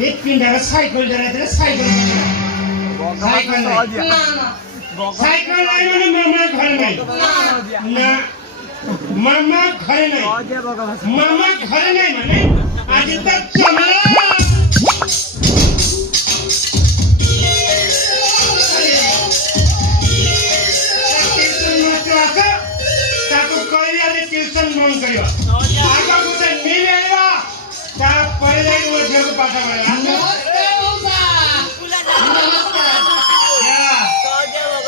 एक पिंडाला सायकल करायचं cycle cycle cycle नाही म्हणून मामा घर नाही ना मामा घर नाही मामा घर नाही म्हणे आधी तर चमला ट्यूशन बंद करियो आगा गुटे मिल आइबा ता परे जाई वो घर को पाठा पड़ेगा नमस्ते मौसा नमस्कार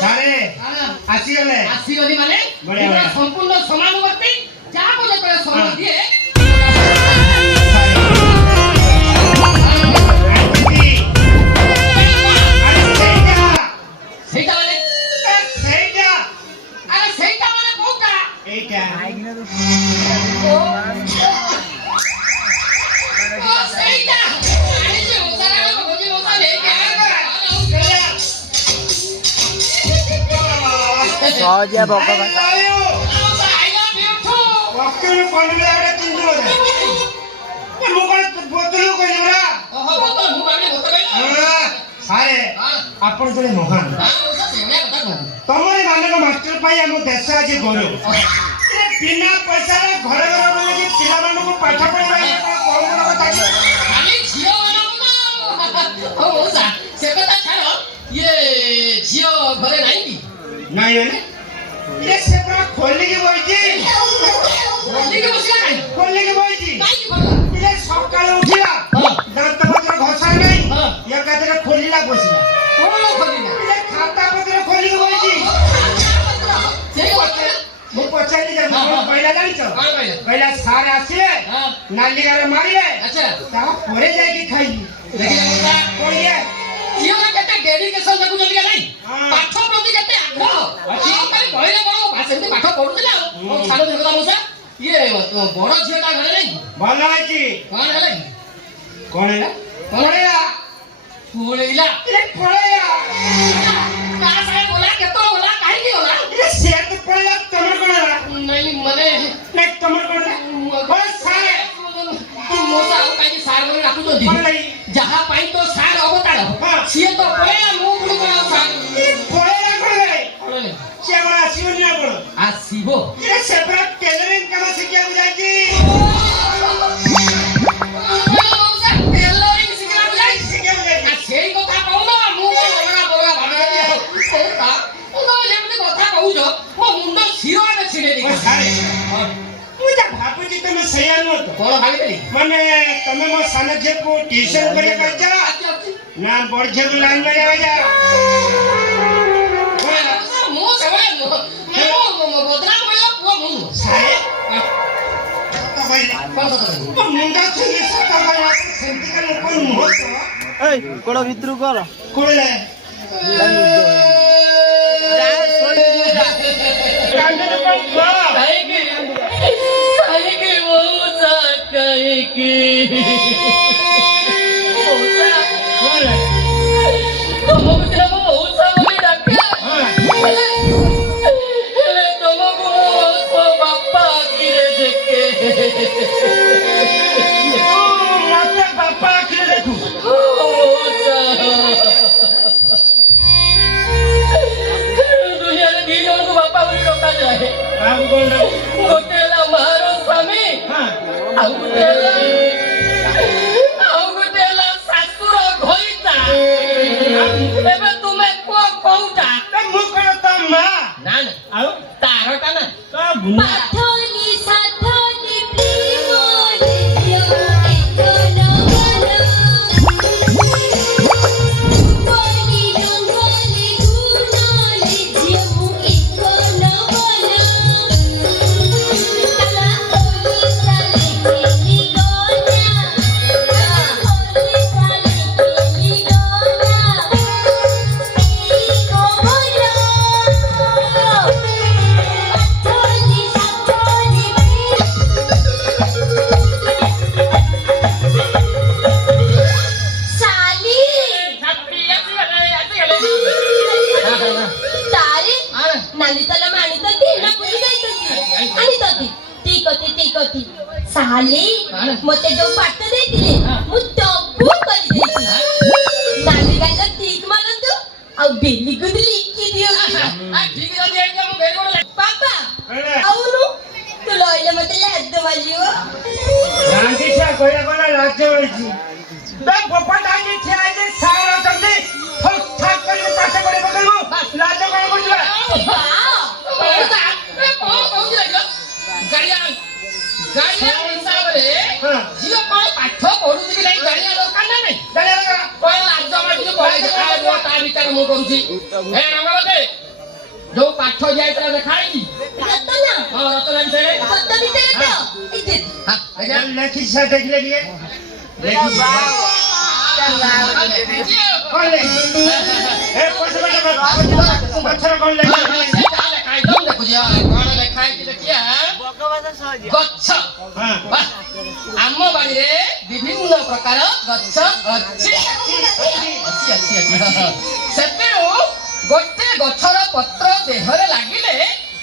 सारे आसी गले बढ़िया संपूर्ण समानुवर्ती जा बोले करे समान दिए Soja boka kan. Waktu lu pandai ada tinju ada. Ini bukan botol lu kau jura. Oh botol bukan ini botol ini. Sare. Apa itu le mohan? Tomai mana ko master pai amu desa aje goro. Ini bina paisa le ghare ghare bole ki pila manu ko paitha pade ba ko kono kotha ki. Kali jio manu ko. Oh osa. Se kotha chalo. Ye jio ghare nahi ki? Nahi mane? ये सेपरा खोलने की बोई थी खोलने की बोई नहीं खोलने की बोई थी नहीं खोला ये सकाळ उठिला दांत पत्र घोषा नहीं या कहते रे खोलीला बसिला कोण खोलीला ये खाता पत्र खोली की बोई थी ते खोला मु पछाली जा पहिला जानिছো पहिला सारे आसीले नाली गारे मारिले अच्छा ता परे जाई की खाई देखिए कोई है जियो ना केते डेडिकेशन देखु चलिया नहीं पाठ प्रति केते आग्रह जियो खाली कहले बड़ भाषेंती पाठ पढुथिला छाड़ देखला मोसा ये बड़ झियोटा घरे नहीं भलो आइची कोन हेला कोन हेला पळेला पळेला ये पळेला का साहे बोला केतो बोला काहे की होला ये सेट पळेला तमर कोणला नहीं मने नाही तमर कोणला बस सारे तू मोसा ଆଉ କାଇଁ ସାର କରି ରାଖୁଛନ୍ତି ଯାହା ପାଇଁ ତ ସାର ଅବତାର ସିଏ ତ ପଳେଇଲା ମୁଁ ପୁଣି କଣ ସାର ପଳେଇଲା କଣ ପଳେଇଲା ସିଏ କଣ ଆସିବନି ନା କଣ ଆସିବ ଏ ସେପରା ଟେଲରିଂ କାମ ଶିଖିବାକୁ ଯାଇଛି ଟେଲରିଂ ଶିଖିବାକୁ ଯାଇଛି ସେଇ କଥା କହୁନ ମୁଁ କଣ ଅଲଗା ବଲଗା ଭାବେ କହୁତା ମୁଁ ତମେ ଯେମିତି କଥା କହୁଛ ମୋ ମୁଣ୍ଡ ଶିରରେ ଛିଡ଼େଇ ଦେଇଛି ମୁଁ ଯା ଭାବୁଛି ତମେ ସେଇଆ ନୁହଁ ତ କଣ ଭାବିଥିଲି ମାନେ ତମେ ମୋ ସାନ ଝିଅକୁ ଟ୍ୟୁସନ କରିବାକୁ ଯାଅ ନା ବଡ଼ ଝିଅକୁ ଲାଇନ୍ ମାରିବାକୁ ଯାଅ ମୁଁ ସେଭଳିଆ ନୁହଁ ମୁଁ ବଦନାମ କରିବା ପୁଅ ମୁଁ ନୁହଁ ସାରେ ମୋ ମୁଣ୍ଡ ଛିଣ୍ଡି ସତ କହିଲା ସେମିତିକା ଲୋକ ନୁହଁ ତ Ei, କୋଡ଼ ଭିତରୁ କର କୋଳେ Kaiki Musa Kaiki Musa Kamu kenapa Musa boleh dakar? Hele tumaku Musa bapa kire deke mata ବାପା ଆଖିରେ ଦେଖୁ Musa ଦୁନିଆରେ ଦି ଜଣକୁ ବାପା ବୋଲି ଡକାଯାଏ ଆଉ କଣ ଗୋଟେ ହେଲା ମାର ସ୍ୱାମୀ ଆଉ ଗୋଟେ ହେଲା ଶାଶୁର ଘଇତା ଏବେ ତୁମେ କୁହ କୋଉଟା ମୁଁ କଣ ତ ମା ନା ନା ଆଉ ତାରଟା ନା ତ ବୁଲା ପାଥନି ସାଥନି ପ୍ରେମରେ ଝିଅ ଏକନ ବନ ବନି ରଙ୍ଗରେ ଗୁଣରେ ଝିଅ ଏକନ ବନ ତାଲା ଓଡିଶାରେ ଖେଲି ଗଲା ଓଡିଶାରେ ଖେଲି ଗଲା ଏଇ ଖବର ପାଥନି ସାଥନି ସାଲି ତାରେ ନାଲି ତଲା ମାଣି ତତି ନା ବୁଝି ଯାଇତତି ଆଣି ତତି ଠିକ ଅଛି ସାଲି ମତେ ଯୋଉ ପାଠ ଦେଇଥିଲେ ମୁଁ ସବୁ କରିଦେଲି ଆଉ ବେଲି ଗୁଦଲି କି ଦିଅ ଠିକ ଯଦି ଏଇଠି ଆମ ବେରି ଗୋଟେ ବାପା କହିଲେ ଆଉନୁ ତୁ ଲଇଲେ ମତେ ଲାଜ ମାରିବ ଗାନ୍ଧୀ ଛୁଆ କହିଲା କହିଲା ଲାଜ ହୋଇଛି ତା ବୋପା ଟାଇମ ଠିଆ ହେଇଛି ସାର ଅଛନ୍ତି ଠକ୍ ଠାକ୍ କରିକି ପାଠ ପଢି ପକେଇବୁ ଲାଜ କଣ କରୁଥିଲା ହିସାବରେ ଝିଅ କଣ ପାଠ ପଢୁଛି କି ନାଇଁ ଜାଣିବା ଦରକାର ନା ନାଇଁ କଣ ଲାଜ ମାରୁଛି ପଳେଇଛି ତା ଭିତରେ ମୁଁ କରୁଛି ହେ ରଙ୍ଗବତୀ ଯୋଉ ପାଠ ଦିଆଯାଇଥିଲା ଦେଖା ହେଇଛି ରତନା ହଁ ରତନା ବିଷୟରେ ସତ ଭିତରେ ତ ଲେଖିଛ ଦେଖିଲେ ଟିକେ ଲେଖିଛ କଣ ଲେଖିଛି ଏ ପଛ ପଛରେ କଣ ଲେଖିଛି କଣ ଲେଖା ହେଇଛି ଦେଖିଆ ଗଛ ଆମ ବାଡିରେ ବିଭିନ୍ନ ପ୍ରକାର ଗଛ ଅଛି ସେଥିରୁ ଗୋଟେ ଗଛର ପତ୍ର ଦେହରେ ଲାଗିଲେ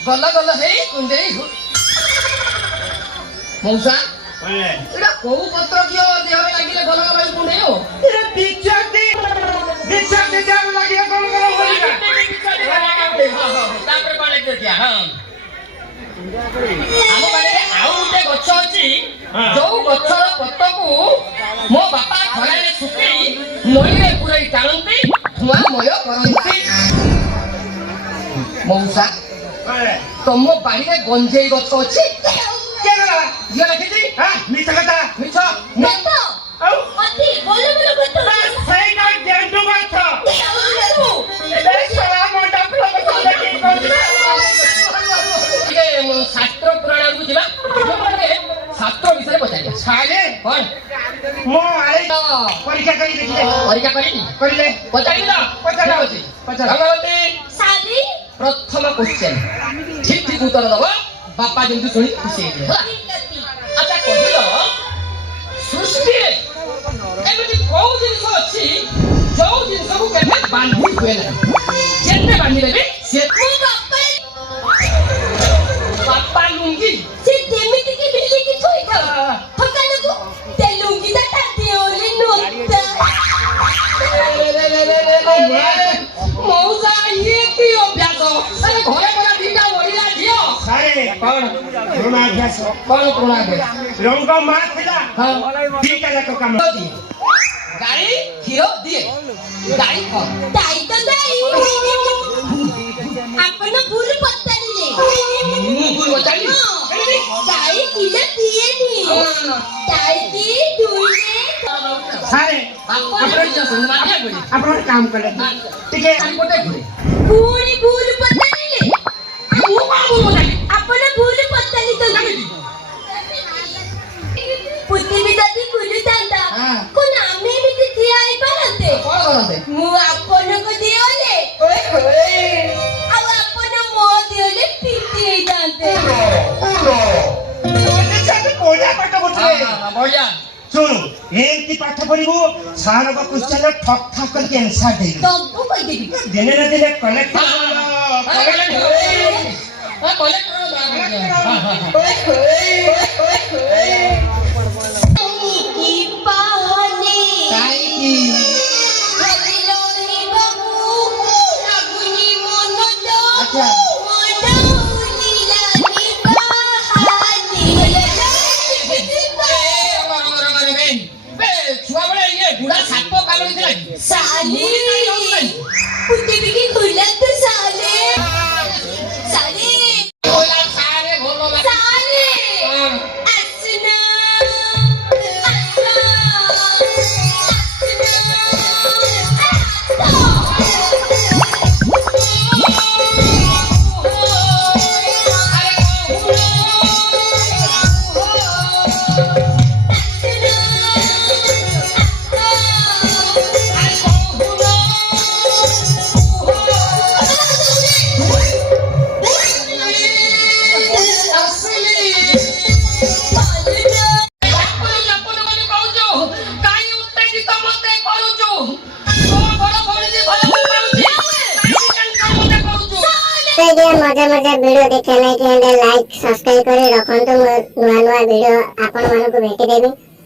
ଗଲ ଗଲ ହେଇ କୁଣ୍ଡେଇ ମଉସା ଏଇଟା କୋଉ ପତ୍ର କିଅ ଦେହରେ ଲାଗିଲେ ଗଲ ଗଲ ହେଇ କୁଣ୍ଡେଇ ହବ ତାପରେ କଣ ଲେଖିଦିଆ ହଁ ଆମ ବାଡିରେ ଆଉ ଗୋଟେ ଗଛ ଅଛି ଯୋଉ ଗଛର ପତ୍ରକୁ ମୋ ବାପା ଖରାରେ ଶୁଖେଇ ନଈରେ ପୁରେଇ ଟାଣନ୍ତି ଧୂଆଁମୟ କରନ୍ତି ମଉସା ତମ ବାଡିରେ ଗଞ୍ଜେଇ ଗଛ ଅଛି ଝିଅ ଲେଖିଛି ମିଛ କଥା ମିଛ ଗତ ଅତି ବୋଲ ବୋଲ ଗତ ସେଇଟା ଗେଣ୍ଡୁ ଗଛ ଶାସ୍ତ୍ର ପୁରାଣକୁ ଯିବା ଶାସ୍ତ୍ର ବିଷୟରେ ପଚାରିବା ସାରେ କଣ ମୋ ଆଈ ପରୀକ୍ଷା କରି ଦେଖିଲେ ପରୀକ୍ଷା କରିବି କରିଲେ ପଚାରିବି ତ ପଚାର ଅଛି ଭଗବତୀ ସାଲି ପ୍ରଥମ କ୍ୱେଶ୍ଚନ ଠିକ ଠିକ ଉତ୍ତର ଦବ ବାପା ଯେମିତି ଶୁଣି ଖୁସି ହେଇଯିବେ ହେଲା ଆଚ୍ଛା କହିଲ ସୃଷ୍ଟିରେ ଏମିତି କୋଉ ଜିନିଷ ଅଛି ଯୋଉ ଜିନିଷକୁ କେବେ ବାନ୍ଧି ହୁଏ ନାହିଁ ଯେତେ ବାନ୍ଧିଦେବି ସେ ବାପା ଲୁଙ୍ଗି ସେ କେମିତି କି ବିଲିକି ଥୋଇଥାଉ ଠକାନକୁ ତେ ଲୁଙ୍ଗିଟା ଟାଟି ଓଲି ନୋତା ମଉସା ଇଏ କି ଅଭ୍ୟାସ ଘରେ ଘରେ ଦିଟା ବଢିଆ ଝିଅ ସାରେ କଣ ଋଣାଭ୍ୟାସ କଣ ପୁରୁଣା ଅଭ୍ୟାସ ରଙ୍ଗ ମା ଥିଲା ଦିଟା ଯାକ କାମ ଗାଈ କ୍ଷୀର ଦିଏ ଗାଈ କଣ ତାଇ ତ ଗାଇ ଆପଣ ଭୁଲ ପଚାରିଲେ ମୁଁ ଭୁଲ ପଚାରିଲି ଗାଇ କ୍ଷୀର ଦିଏନି ତାଇ କି ଦୁଇରେ ସାରେ ଆପଣ ଗୋଟେ କାମ କଲେ ଟିକେ ପୁଣି ଭୁଲ ପଚାରିଲେ ଆପଣ ଭୁଲ ପଚାରି ତ ପୃଥିବୀ ଯଦି ବୁଲୁଥାନ୍ତା କଣ ଆମେ ଏମିତି ଠିଆ ହେଇପାରନ୍ତେ ମୁଁ ଆପଣଙ୍କୁ ଦିଅଲେ ଆଉ ଆପଣ ମୋ ଦିଅଲେ ପିଟି ହେଇଯାନ୍ତେ ଶୁଣୁ ଏମିତି ପାଠ ପଢିବୁ ସାରଙ୍କ କ୍ୱେଶ୍ଚନ ଠକ୍ ଠାକ୍ କରିକି ଆନ୍ସର ଦେବୁ ସବୁ କହିଦେବି ଦିନେ ନା ଦିନେ କଲେକ୍ଟର କି ପାହନେ ହରିଲୋ ହିବାକୁ ଲାଗୁନି ମନ ଆଚ୍ଛା। ଛୁଆବେଳେ ଇଏ ବୁଢା ସାପ କାମୁଡିଥିଲା ସାଲି ପୃଥିବୀ ଖୋଲା ତ ସାଲେ ସାଲେ ସାରେ ଭଲ ସାଲେ ଆସନା मजा मजा वीडियो देखा लाइक सब्सक्राइब कर रखु नुआ नुआ वीडियो आपण मानक भेटी देवी।